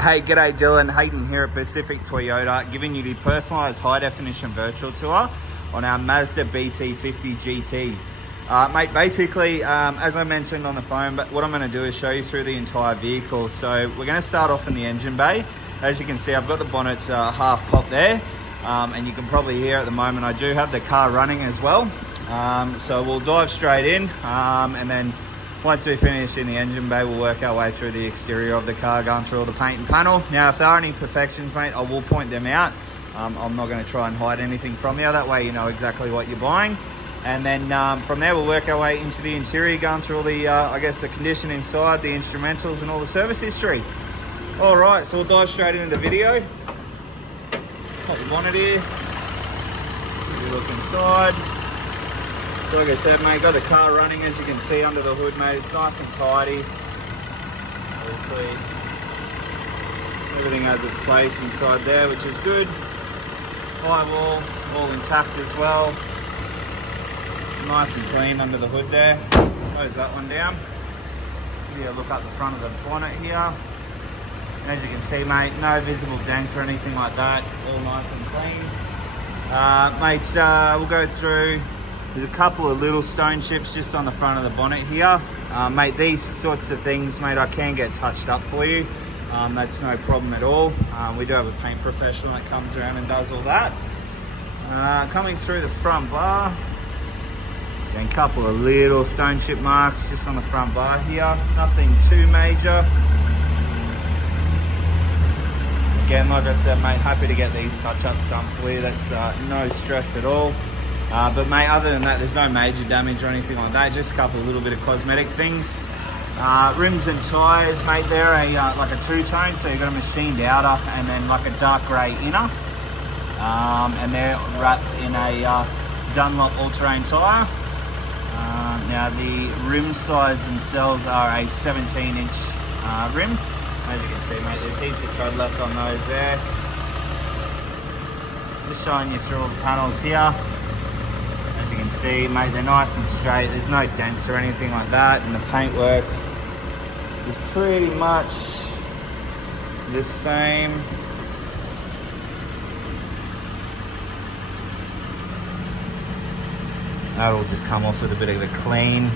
Hey, g'day Dylan, Hayden here at Pacific Toyota, giving you the personalised high-definition virtual tour on our Mazda Bt50 GT. Mate, basically, as I mentioned on the phone, but what I'm going to do is show you through the entire vehicle. So we're going to start off in the engine bay. As you can see, I've got the bonnets half popped there, and you can probably hear at the moment I do have the car running as well. So we'll dive straight in, and then once we finish in the engine bay, we'll work our way through the exterior of the car, going through all the paint and panel. Now, if there are any imperfections, mate, I will point them out. I'm not going to try and hide anything from you. That way you know exactly what you're buying. And then from there, we'll work our way into the interior, going through all the, I guess, the condition inside, the instrumentals and all the service history. All right, so we'll dive straight into the video. Pop the bonnet here. Have a look inside. Like I said, mate, got the car running, as you can see under the hood, mate. It's nice and tidy. Obviously, everything has its place inside there, which is good. Firewall, all intact as well. Nice and clean under the hood there. Close that one down. Give you a look up the front of the bonnet here. And as you can see, mate, no visible dents or anything like that. All nice and clean. Mate, we'll go through. There's a couple of little stone chips just on the front of the bonnet here. Mate, these sorts of things, mate, I can get touched up for you. That's no problem at all. We do have a paint professional that comes around and does all that. Coming through the front bar, again, a couple of little stone chip marks just on the front bar here. Nothing too major. Again, like I said, mate, happy to get these touch-ups done for you. That's no stress at all. But mate, other than that, there's no major damage or anything like that. Just a couple of little bit of cosmetic things. Rims and tyres, mate, they're like a two-tone, so you've got a machined outer and then like a dark grey inner. And they're wrapped in a Dunlop all-terrain tyre. Now the rim size themselves are a 17-inch rim. As you can see, mate, there's heaps of tread left on those there. Just showing you through all the panels here. As you can see, mate, they're nice and straight. There's no dents or anything like that, and the paintwork is pretty much the same. That'll just come off with a bit of a clean.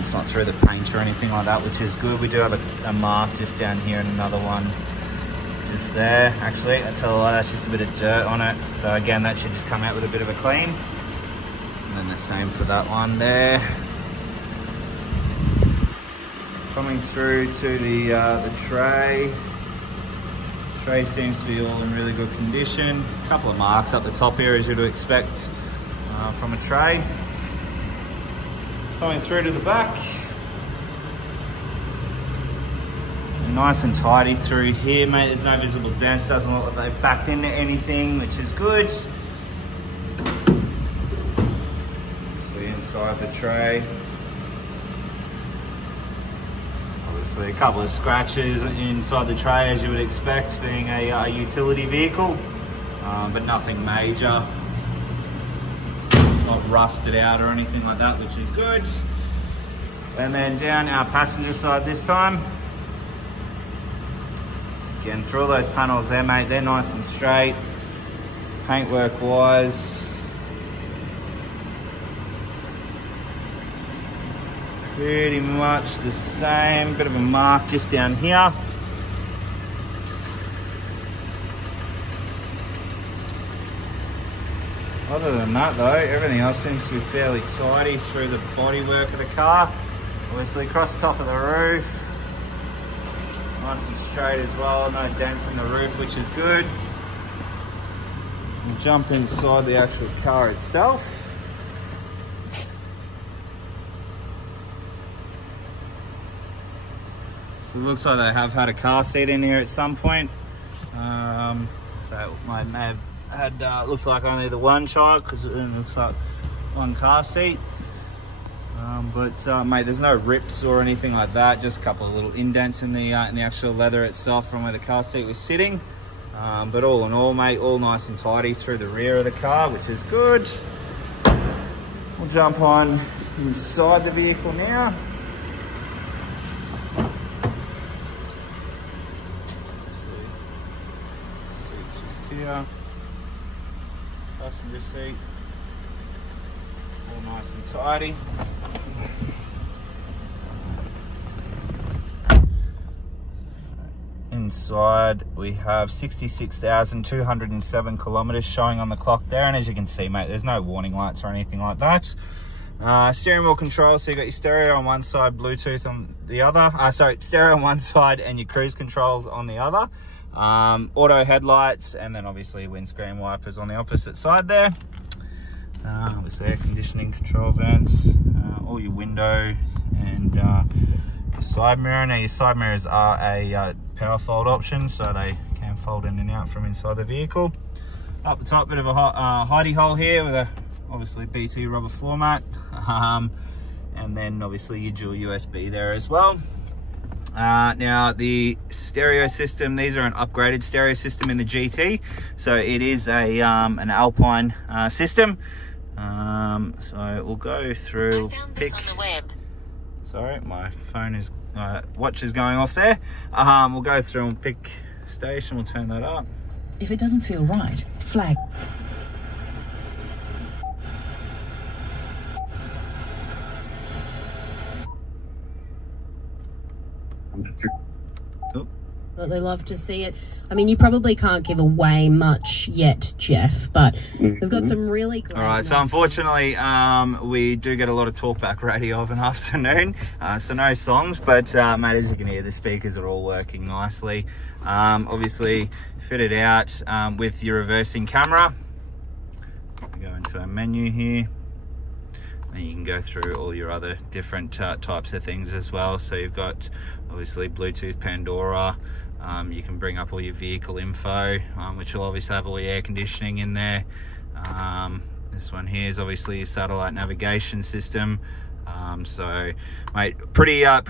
It's not through the paint or anything like that, which is good. We do have a mark just down here and another one just there. Actually, I tell a lie, that's just a bit of dirt on it. So again, that should just come out with a bit of a clean. And then the same for that one there. Coming through to the tray. Tray seems to be all in really good condition. A couple of marks up the top here, as you'd expect from a tray. Coming through to the back. And nice and tidy through here, mate. There's no visible dents. Doesn't look like they've backed into anything, which is good. Inside the tray, obviously a couple of scratches inside the tray, as you would expect, being a utility vehicle, but nothing major. It's not rusted out or anything like that, which is good. And then down our passenger side this time, again, through all those panels there, mate, they're nice and straight. Paintwork wise, pretty much the same. Bit of a mark just down here. Other than that though, everything else seems to be fairly tidy through the bodywork of the car. Obviously across the top of the roof, nice and straight as well, no dents in the roof, which is good. We'll jump inside the actual car itself. So it looks like they have had a car seat in here at some point. So it may have had, looks like only the one child, because it looks like one car seat. Mate, there's no rips or anything like that, just a couple of little indents in the actual leather itself from where the car seat was sitting. But all in all, mate, all nice and tidy through the rear of the car, which is good. We'll jump on inside the vehicle now. here. Passenger seat. All nice and tidy. Inside we have 66,207 kilometers showing on the clock there, and as you can see, mate, there's no warning lights or anything like that. Steering wheel control, so you got your stereo on one side, Bluetooth on the other. Sorry, stereo on one side and your cruise controls on the other. Auto headlights, and then obviously windscreen wipers on the opposite side there. Obviously air conditioning control vents, all your window and your side mirror. Now your side mirrors are a power fold option, so they can fold in and out from inside the vehicle. Up the top, bit of a hidey hole here with a obviously BT rubber floor mat, and then obviously your dual USB there as well. Now the stereo system, these are an upgraded stereo system in the GT, so it is a an Alpine system. So we'll go through. I found this on the web. Sorry, my phone is watch is going off there. We'll go through and pick station. We'll turn that up. If it doesn't feel right, flag. They love to see it. I mean, you probably can't give away much yet, Jeff, but we've got some really great... All right, so unfortunately, we do get a lot of talkback radio of an afternoon, so no songs, but mate, as you can hear, the speakers are all working nicely. Obviously, fitted out with your reversing camera. Go into our menu here. And you can go through all your other different types of things as well. So you've got obviously Bluetooth, Pandora. You can bring up all your vehicle info, which will obviously have all your air conditioning in there. This one here is obviously your satellite navigation system. So, mate, pretty, I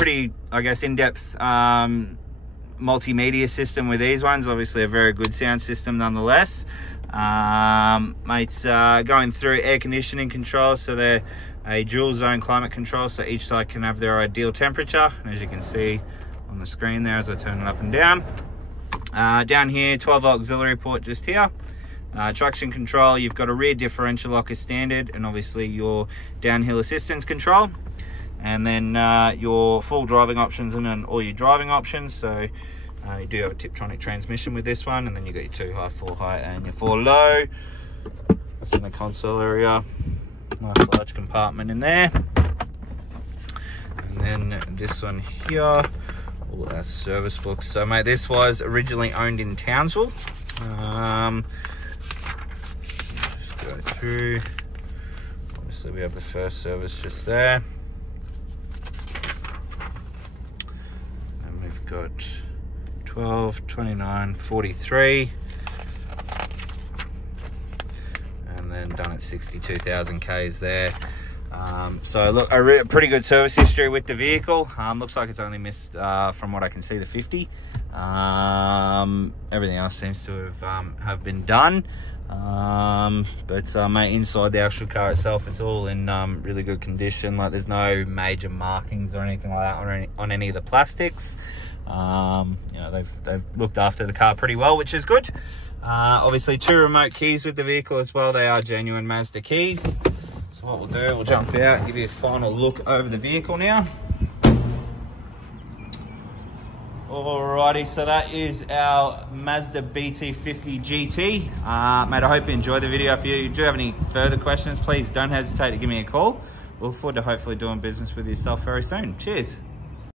guess, in-depth multimedia system with these ones. Obviously, a very good sound system nonetheless. Mates, going through air conditioning controls, so they're a dual zone climate control, so each side can have their ideal temperature, and as you can see on the screen there as I turn it up and down. Down here, 12-volt auxiliary port just here. Traction control, you've got a rear differential lock as standard, and obviously your downhill assistance control, and then your full driving options and then all your driving options. So you do have a Tiptronic transmission with this one, and then you've got your 2 high, 4 high, and your 4 low. That's in the console area. Nice large compartment in there. And then this one here, all our service books. So mate, this was originally owned in Townsville. Just go through. Obviously we have the first service just there. And we've got 12, 29, 43. And then done at 62,000 Ks there. So look, a pretty good service history with the vehicle. Looks like it's only missed, from what I can see, the 50. Everything else seems to have been done. But mate, inside the actual car itself, it's all in really good condition. Like, there's no major markings or anything like that on any of the plastics. You know, they've looked after the car pretty well, which is good. Obviously 2 remote keys with the vehicle as well. They are genuine Mazda keys. So what we'll do, we'll jump out, give you a final look over the vehicle now. Alrighty, so that is our Mazda Bt50 GT. Mate, I hope you enjoyed the video. If you do have any further questions, please don't hesitate to give me a call. We'll look forward to hopefully doing business with yourself very soon. Cheers.